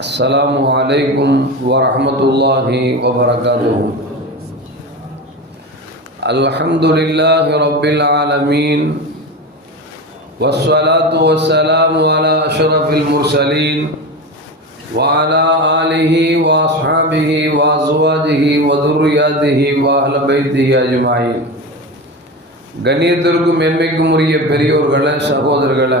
السلام عليكم ورحمة الله وبركاته الحمد لله رب العالمين والصلاة والسلام على أشرف المرسلين وعلى آله وأصحابه وأزواجه وذرياته وأهل بيته أجمعين கண்ணியத்திற்கும் மென்மைக்கும் உரிய பெரியோர்களே சகோதரர்களே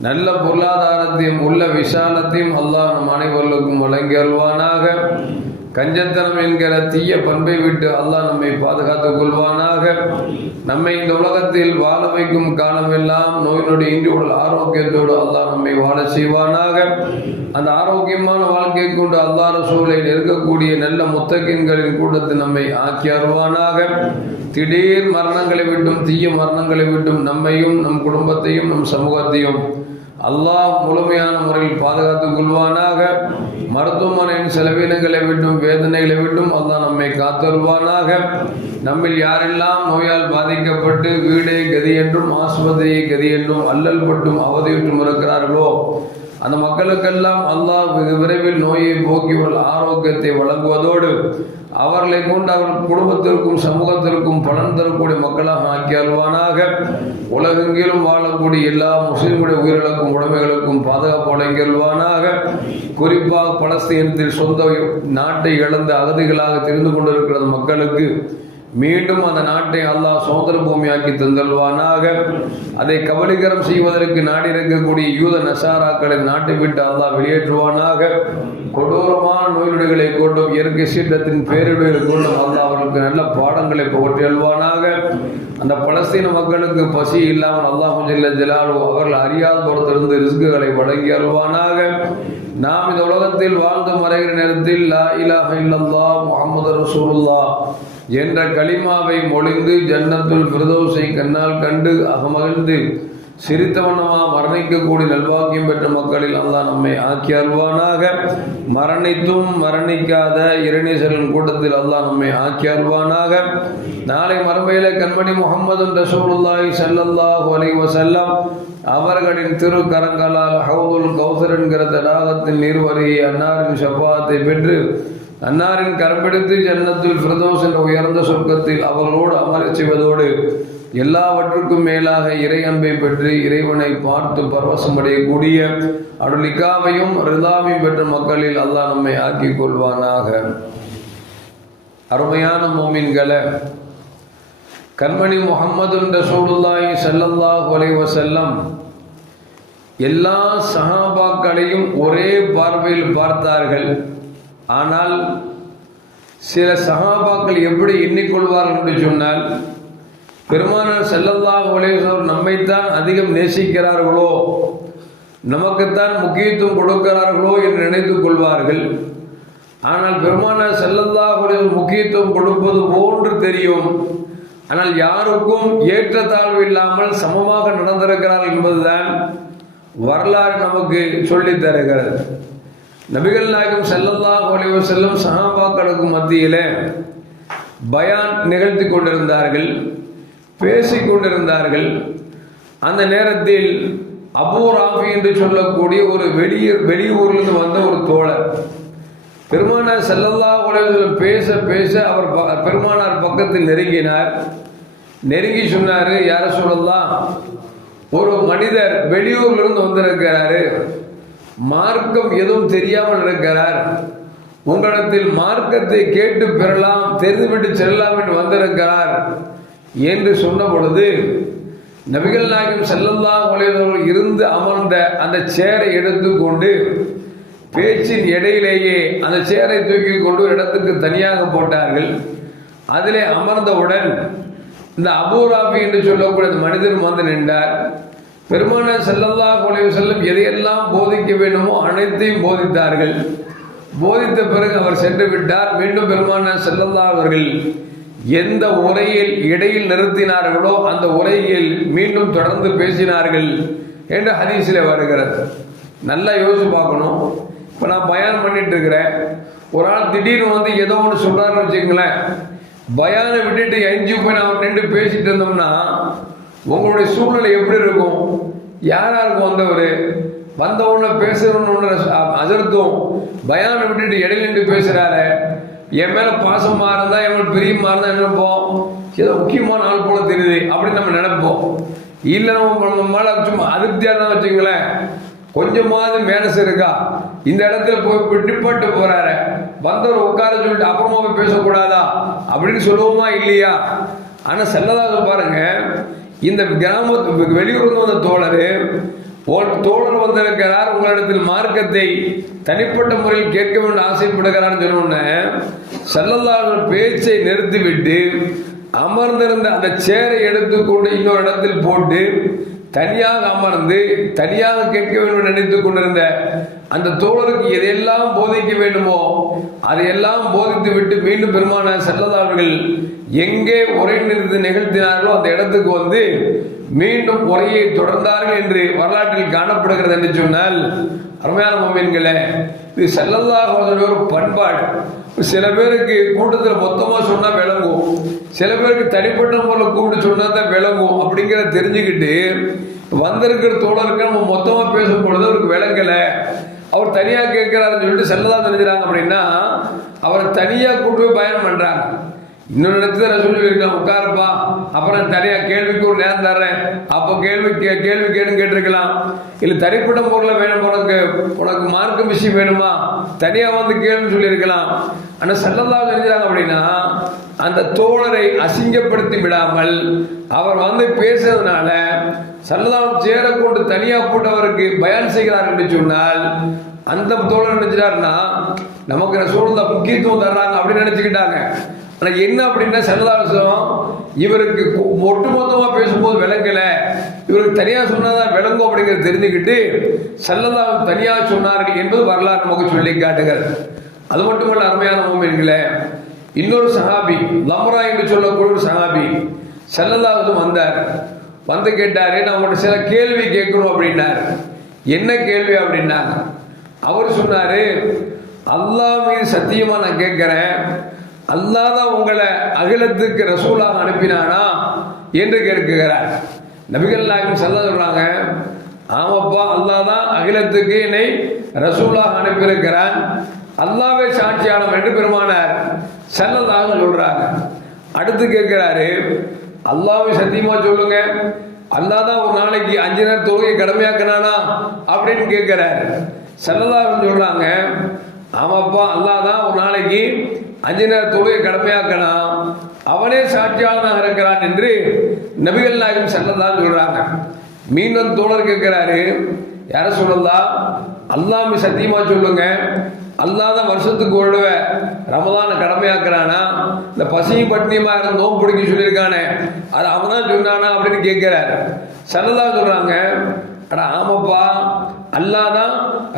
நல்ல பொருளாதாரத்தையும் உள்ள விசாலத்தையும் அல்லாஹ் நம் அனைவர்களுக்கும் வழங்கி அல்வானாக கஞ்சத்தனம் என்கிற தீய பண்பை விட்டு அல்லாஹ் நம்மை பாதுகாத்துக் கொள்வானாக. நம்மை இந்த உலகத்தில் வாழ வைக்கும் காலமெல்லாம் நோய் நொடி இன்றி உடல் ஆரோக்கியத்தோடு அல்லாஹ் நம்மை வாழ செய்வானாக. அந்த ஆரோக்கியமான வாழ்க்கை கொண்டு அல்லாஹ் ரசூலை நெருக்கக்கூடிய நல்ல முத்தகின்களின் கூட்டத்தை நம்மை ஆக்கி அருவானாக திடீர் மரணங்களை விட்டும் தீய மரணங்களை விட்டும் நம்மையும் நம் குடும்பத்தையும் நம் சமூகத்தையும் அல்லாஹ் முழுமையான முறையில் பாதுகாத்துக் கொள்வானாக. மருத்துவமனையின் செலவினங்களை விட்டும் வேதனைகளை விட்டும் அல்லாஹ் நம்மை காத்தருவானாக. நம்மில் யாரெல்லாம் நோயால் பாதிக்கப்பட்டு வீடே கதி என்றும் ஆஸ்பத்திரியை கதி என்றும் அல்லல் பட்டும் அவதியுற்றும் இருக்கிறார்களோ அந்த மக்களுக்கெல்லாம் அல்லாஹ் வெகு விரைவில் நோயை போக்கி போக்கியுள்ள ஆரோக்கியத்தை வழங்குவதோடு அவர்களை கொண்டு அவர்கள் குடும்பத்திற்கும் சமூகத்திற்கும் பலன் தரக்கூடிய மக்களாக ஆக்கி அல்வானாக உலகெங்கிலும் வாழக்கூடிய எல்லா முஸ்லிம்களுடைய உயிர்களுக்கும் உடைமைகளுக்கும் பாதுகாப்பு வழங்கியல்வானாக குறிப்பாக பலஸ்தீனத்தில் சொந்த நாட்டை இழந்த அகதிகளாக தெரிந்து கொண்டிருக்கிற மக்களுக்கு. மீண்டும் அந்த நாட்டை அல்லாஹ் சுதந்திர பூமியாக்கி தந்தல்வானாக. அதை கபலீகரம் செய்வதற்கு நாடி இருக்கக்கூடிய யூத நசாராக்களை நாட்டை விட்டு அல்லாஹ் வெளியேற்றுவானாக. கொடூரமான நோய்நொடிகளை கொண்டும் இயற்கை சீற்றத்தின் பேரிடுகளை கொண்டும் அல்லாஹ் அவர்களுக்கு நல்ல பாடங்களை போற்றியல்வானாக அந்த பலஸ்தீன மக்களுக்கு பசி இல்லாமல் அல்லாஹ் ஜில்ல ஜலாலு அவர்கள் அறியாத புறத்திலிருந்து ரிஸ்குகளை வழங்கி அல்வானாக. நாம் இந்த உலகத்தில் வாழ்ந்து மறைகிற நேரத்தில் லா இலாஹ இல்லல்லா முகமது ரசூலுல்லாஹ் என்ற களிமாவை மொழிந்து ஜன்னத்துல் பிரதோஷை கண்ணால் கண்டு அகமகிழ்ந்து சிரித்தவனமா மரணிக்கக்கூடிய நல்வாக்கியம் பெற்ற மக்களில் அல்லாஹ் நம்மை ஆக்கி அருள்வானாக. மரணித்தும் மரணிக்காத இரணீசரின் கூட்டத்தில் அல்லாஹ் நம்மை ஆக்கி அருள்வானாக. நாளை மறுமையில கண்மணி முகமது ரசூலுல்லாஹி சல்லல்லாஹு அலைஹி வசல்லம் அவர்களின் திருக்கரங்களால் ஹவுல் கௌசர் என்கிற தடாகத்தின் நீர்வரியை அன்னாரின் செவ்வாத்தை பெற்று அன்னாரின் கரம்பிடித்து ஜன்னத்தில் பிரதோஷ் என்ற உயர்ந்த சொர்க்கத்தில் அவர்களோடு அமரச் செய்வதோடு எல்லாவற்றுக்கும் மேலாக இறை அன்பை பெற்று இறைவனை பார்த்து பரவசம் அடையக்கூடிய அருளிக்காவையும் ரிதாவையும் பெற்ற மக்களில் அல்லாஹ் நம்மை ஆக்கிக் கொள்வானாக. அருமையான மோமின்களை கண்மணி முகமது ரசூலுல்லாஹி செல்லல்லா அலைஹி செல்லம் எல்லா சஹாபாக்களையும் ஒரே பார்வையில் பார்த்தார்கள். ஆனால் சில சகாபாக்கள் எப்படி எண்ணிக்கொள்வார்கள் என்று சொன்னால் பெருமானார் செல்லல்லாஹ் உலகர் நம்மைத்தான் அதிகம் நேசிக்கிறார்களோ? நமக்குத்தான் முக்கியத்துவம் கொடுக்கிறார்களோ என்று நினைத்துக் கொள்வார்கள். ஆனால் பெருமானார் செல்லல்லாஹ் முக்கியத்துவம் கொடுப்பது போன்று தெரியும். ஆனால் யாருக்கும் ஏற்றத்தாழ்வு இல்லாமல் சமமாக நடந்திருக்கிறார்கள் என்பதுதான் வரலாறு நமக்கு சொல்லித் தருகிறது. நபிகள் நாயகம் செல்லல்லாஹ் ஒளிவு செல்லும் சஹாபாக்களுக்கு மத்தியில் பயான் நிகழ்த்தி கொண்டிருந்தார்கள். பேசிக் கொண்டிருந்தார்கள் அந்த நேரத்தில் அபூ ராஃபி என்று சொல்லக்கூடிய ஒரு வெளியூர் வெளியூரிலிருந்து வந்த ஒரு தோழர். பெருமானார் செல்லல்லா உலகம் பேச பேச அவர் பெருமானார் பக்கத்தில் நெருங்கினார். நெருங்கி சொன்னார் யார சொல்லலாம் ஒரு மனிதர் வெளியூர்லேருந்து வந்திருக்கிறாரு. மார்க்கம் எதுவும் தெரியாமல் இருக்கிறார். உங்களிடத்தில் மார்க்கத்தை கேட்டு பெறலாம் தெரிந்துவிட்டு செல்லலாம் என்று வந்திருக்கிறார். என்று சொன்ன பொழுது நபிகள் நாயகம் செல்லல்லா உலகர்கள் இருந்து அமர்ந்த அந்த சேரை எடுத்துக்கொண்டு பேச்சின் இடையிலேயே அந்த சேரை தூக்கி கொண்டு ஒரு இடத்துக்கு தனியாக போட்டார்கள். அதிலே அமர்ந்தவுடன் இந்த அபூராபி என்று சொல்லக்கூடிய மனிதர் வந்து நின்றார். பெருமானார் செல்லல்லா அலைஹி செல்லும் எதையெல்லாம் போதிக்க வேண்டுமோ அனைத்தையும் போதித்தார்கள். போதித்த பிறகு அவர் சென்று விட்டார். மீண்டும் பெருமான செல்லல்லா அவர்கள் எந்த உரையில் இடையில் நிறுத்தினார்களோ அந்த உரையில் மீண்டும் தொடர்ந்து பேசினார்கள் என்று ஹதீஸில் வருகிறது. நல்லா யோசிச்சு பார்க்கணும். இப்போ நான் பயன் பண்ணிட்டு இருக்கிறேன் ஒரு ஆள் திடீர்னு வந்து ஏதோ ஒன்று சொல்றாருன்னு வச்சுக்கங்களேன். பயானை விட்டுட்டு எஞ்சி போய் நான் நின்று பேசிட்டு இருந்தோம்னா உங்களுடைய சூழ்நிலை எப்படி இருக்கும்? யாரா இருக்கும் வந்தவர்? வந்த உடனே பேசணும்னு பயானை விட்டுட்டு இடையில நின்று பேசுறாரு. என் மேல பாசமாக இருந்தால் என் மேல பிரியமா நினைப்போம் ஏதோ முக்கியமான ஆள் போல தெரியுது அப்படின்னு நம்ம நினைப்போம். இல்ல நம்ம நம்ம மேல சும்மா அதிருப்தியா தான் வச்சுங்களேன் கொஞ்சமாவது மேனஸ் இருக்கா? இந்த இடத்துல போய் நிப்பாட்டு போறாரு. வந்தவர் உட்கார சொல்லிட்டு அப்புறமா போய் பேசக்கூடாதா? அப்படின்னு சொல்லுவோமா இல்லையா? ஆனா செல்லதாக பாருங்க இந்த கிராமத்து வெளியூர்ந்து வந்த தோழர் ஒரு தோழர் வந்திருக்கிறார். உங்களிடத்தில் மார்க்கத்தை தனிப்பட்ட முறையில் கேட்க வேண்டும் ஆசைப்படுகிறார் சொன்னோடனே செல்லல்லாளர் பேச்சை நிறுத்திவிட்டு அமர்ந்திருந்த அந்த சேரை எடுத்துக்கொண்டு இன்னொரு இடத்தில் போட்டு தனியாக அமர்ந்து தனியாக கேட்க வேண்டும் நினைத்துக் கொண்டிருந்த அந்த தோழருக்கு எதையெல்லாம் போதிக்க வேண்டுமோ அதையெல்லாம் போதித்து விட்டு மீண்டும் பெருமான செல்லதாவர்கள் எங்கே உரை நிறுத்தி நிகழ்த்தினார்களோ அந்த இடத்துக்கு வந்து மீண்டும் உரையை தொடர்ந்தார்கள் என்று வரலாற்றில் காணப்படுகிறது என்று சொன்னால் அருமையான மோமீன்களே இது செல்லதாக ஒரு பண்பாடு. சில பேருக்கு கூட்டத்தில் மொத்தமாக சொன்னால் சில பேருக்கு தனிப்பட்ட முறையில் கூப்பிட்டு சொன்னா தான் விளங்கும். அப்படிங்கிறத தெரிஞ்சுக்கிட்டு வந்திருக்கிற தோழருக்கு நம்ம மொத்தமாக பேசும் பொழுது அவருக்கு விளங்கலை. அவர் தனியாக கேட்கிறாருன்னு சொல்லிட்டு செல்லதா தெரிஞ்சுறாங்க அப்படின்னா அவரை தனியாக கூட்டு போய் பயணம் பண்ணுறாங்க இன்னொரு இடத்துல நான் சொல்லியிருக்கேன் உட்காருப்பா. அப்புறம் தனியாக கேள்விக்கு ஒரு நேரம் தர்றேன். அப்போ கேள்வி கே கேள்வி கேட்டு கேட்டிருக்கலாம். இல்லை தனிப்பட்ட பொருளை வேணும் உனக்கு உனக்கு மார்க்க விஷயம் வேணுமா? தனியாக வந்து கேள்வி சொல்லியிருக்கலாம். ஆனால் செல்லதாக இருக்கிறாங்க அப்படின்னா அந்த தோழரை அசிங்கப்படுத்தி விடாமல் அவர் வந்து பேசுறதுனால சல்லதாம் கொண்டு தனியாக போட்டவருக்கு பயன் செய்கிறார் என்று சொன்னால் அந்த தோழர் நினைச்சிட்டாருன்னா நமக்கு சூழ்நிலை முக்கியத்துவம் தர்றாங்க அப்படின்னு நினைச்சுக்கிட்டாங்க. ஆனால் என்ன அப்படின்னா சல்லதாசம் இவருக்கு ஒட்டுமொத்தமாக பேசும்போது விளங்கல. இவருக்கு தனியாக சொன்னாதான் விளங்கும் அப்படிங்கிறத தெரிஞ்சுக்கிட்டு சல்லதாம் தனியாக சொன்னார்கள் என்பது வரலாறு நமக்கு சொல்லி காட்டுகிறது. அது மட்டுமல்ல அருமையான மோமின்களே இன்னொரு சஹாபி லம்ரா என்று சொல்லக்கூடிய ஒரு சஹாபி செல்லதாவதும் வந்தார். வந்து கேட்டாரு நான் உங்கள்கிட்ட சில கேள்வி கேட்கணும் அப்படின்னார். என்ன கேள்வி? அப்படின்னாங்க அவர் சொன்னாரு அல்லா மீது சத்தியமா நான் கேட்கிறேன். அல்லாஹ் தான் உங்களை அகிலத்துக்கு ரசூலாக அனுப்பினானா? என்று கேட்கிறார். நபிகள் நாயகம் செல்ல சொல்றாங்க ஆமாப்பா அல்லாஹ் தான் அகிலத்துக்கு என்னை ரசூலாக அனுப்பியிருக்கிறான். அல்லாவே சாட்சியாளம் என்று பெருமானார் செல்லதாக சொல்றாங்க. அடுத்து கேட்கிறாரு அல்லாவே சத்தியமா சொல்லுங்க. அல்லா தான் ஒரு நாளைக்கு அஞ்சு நேரம் தொழுகை கடமையாக்கினானா அப்படின்னு கேட்கிறாரு. செல்லதாக சொல்றாங்க. ஆமாப்பா அல்லா தான் ஒரு நாளைக்கு அஞ்சு நேர தொழுகை கடமையாக்கணும் அவனே சாட்சியாளனாக இருக்கிறான் என்று நபிகள் நாயகம் செல்லதான் சொல்றாங்க. மீண்டும் தோழர் கேட்கிறாரு யார சொல்லலாம் அல்லாமி சத்தியமா சொல்லுங்க. அல்லாத வருஷத்துக்கு ஒரு ரமதான கடமையாக்குறானா? இந்த பசியும் பட்டினியமா இருந்த நோம்பு பிடிக்க சொல்லியிருக்கானே. அது அவன் தான் சொன்னானா அப்படின்னு கேட்கிறார். செல்லதா சொல்றாங்க அட ஆமாப்பா அல்லாதான்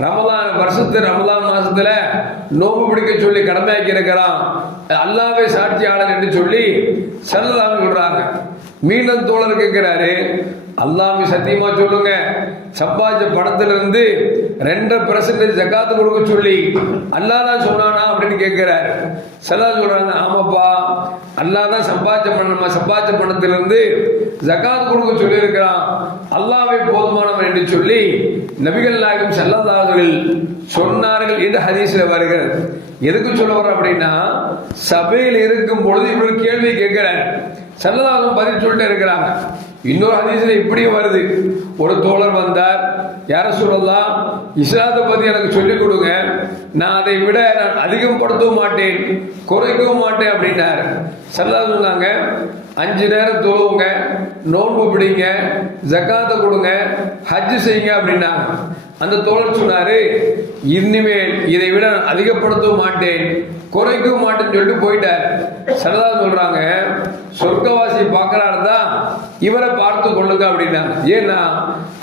ரமதான் வருஷத்து ரமதான் மாசத்துல நோம்பு பிடிக்க சொல்லி கடமையாக்கி இருக்கிறான் அல்லாவே சாட்சியாளர் என்று சொல்லி செல்லலாம் சொல்றாங்க. மீண்டும் தோழர் கேட்கிறாரு. அல்லாமி சத்தியமா சொல்லுங்க. சம்பாதிச்ச படத்துல இருந்து ரெண்டரை பெர்சன்டேஜ் ஜக்காத்து கொடுக்க சொல்லி அல்லாதான் சொன்னானா அப்படின்னு கேட்கிறாரு. செல்லா சொல்றாங்க ஆமாப்பா. அல்லாதான் சம்பாதிச்ச பணம் சம்பாதிச்ச பணத்திலிருந்து ஜக்காத் கொடுக்க சொல்லி இருக்கிறான் அல்லாவே போதுமானவன் என்று சொல்லி நபிகள் நாயகம் செல்லதார்கள் சொன்னார்கள் என்று ஹதீஸில் வருகிறது. எதுக்கு சொல்ல வர அப்படின்னா சபையில் இருக்கும் பொழுது இவ்வளவு கேள்வி கேட்கிறார். செல்லதாகவும் பதில் சொல்லிட்டு இருக்கிறாங்க. இன்னொரு ஹதீஸில் இப்படியும் வருது. ஒரு தோழர் வந்தார். யார சொல்லலாம் இஸ்லாத்தை பற்றி எனக்கு சொல்லிக் கொடுங்க. நான் அதை விட நான் அதிகப்படுத்தவும் மாட்டேன் குறைக்கவும் மாட்டேன் அப்படின்னார். செல்லா சொன்னாங்க. அஞ்சு நேரம் தொழுவுங்க நோன்பு பிடிங்க ஜக்காத்தை கொடுங்க ஹஜ்ஜு செய்யுங்க அப்படின்னா அந்த தோழர் சொன்னாரு இனிமேல் இதை விட நான் அதிகப்படுத்தவும் மாட்டேன் குறைக்கவும் மாட்டேன்னு சொல்லிட்டு போயிட்டார். சரதா சொல்றாங்க சொர்க்கவாசி பார்க்கறாரு தான் இவரை பார்த்து கொள்ளுங்க அப்படின்னா ஏன்னா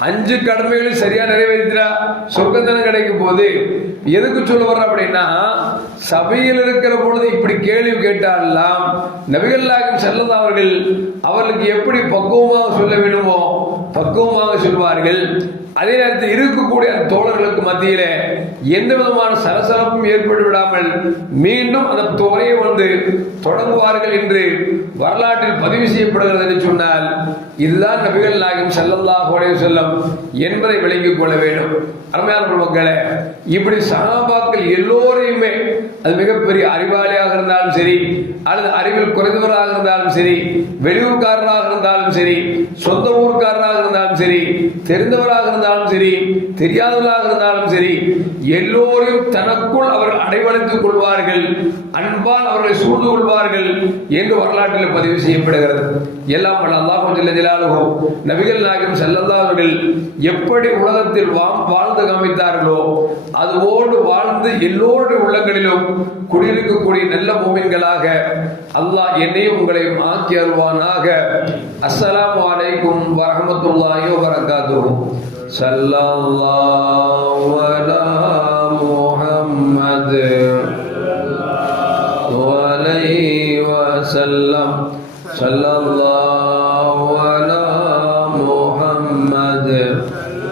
அஞ்சு கடமைகளும் சரியா நிறைவேற்றினா சொர்க்கத்தனம் கிடைக்கும் போது எதுக்கு சொல்ல வர்ற அப்படின்னா சபையில் இருக்கிற பொழுது இப்படி கேள்வி கேட்டாலாம் நபிகள்லாகும் நாயகம் செல்லதா அவர்கள் அவர்களுக்கு எப்படி பக்குவமாக சொல்ல வேண்டுமோ பக்குவமாக சொல்வார்கள். அதே நேரத்தில் இருக்கக்கூடிய அந்த மத்தியில எந்த விதமான சலசலப்பும் ஏற்பட்டு விடாமல் மீண்டும் அந்த துறையை வந்து தொடங்குவார்கள் என்று வரலாற்றில் பதிவு செய்யப்படுகிறது என்று சொன்னால் இதுதான் நபிகள் நாயகம் செல்லல்லா கோடைய செல்லம் என்பதை விளங்கிக் கொள்ள வேண்டும். அருமையான மக்களே இப்படி சகாபாக்கள் எல்லோரையுமே அது மிகப்பெரிய அறிவாளியாக இருந்தாலும் சரி அல்லது அறிவில் குறைந்தவராக இருந்தாலும் சரி வெளியூர்காரராக இருந்தாலும் சரி சொந்த ஊர்க்காரராக இருந்தாலும் சரி தெரிந்தவராக இருந்தாலும் சரி தெரியாதவராக இருந்தாலும் இருந்தாலும் சரி எல்லோரையும் தனக்குள் அவர்கள் அடைவழைத்துக் கொள்வார்கள் அன்பால் அவர்களை சூழ்ந்து கொள்வார்கள் என்று வரலாற்றில் பதிவு செய்யப்படுகிறது. எல்லாம் வல்ல அல்லாஹ் ஜல்ல நபிகள் நாயகம் ஸல்லல்லாஹு அவர்கள் எப்படி உலகத்தில் வாழ்ந்து காமித்தார்களோ அதுவோடு வாழ்ந்து எல்லோருடைய உள்ளங்களிலும் குடியிருக்கக்கூடிய நல்ல மூமின்களாக அல்லாஹ் என்னையும் உங்களையும் ஆக்கி அருவானாக அஸ்ஸலாமு அலைக்கும் வரஹ்மத்துல்லாஹி صلى الله على محمد وسلم. صلى الله على محمد.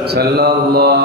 صلى الله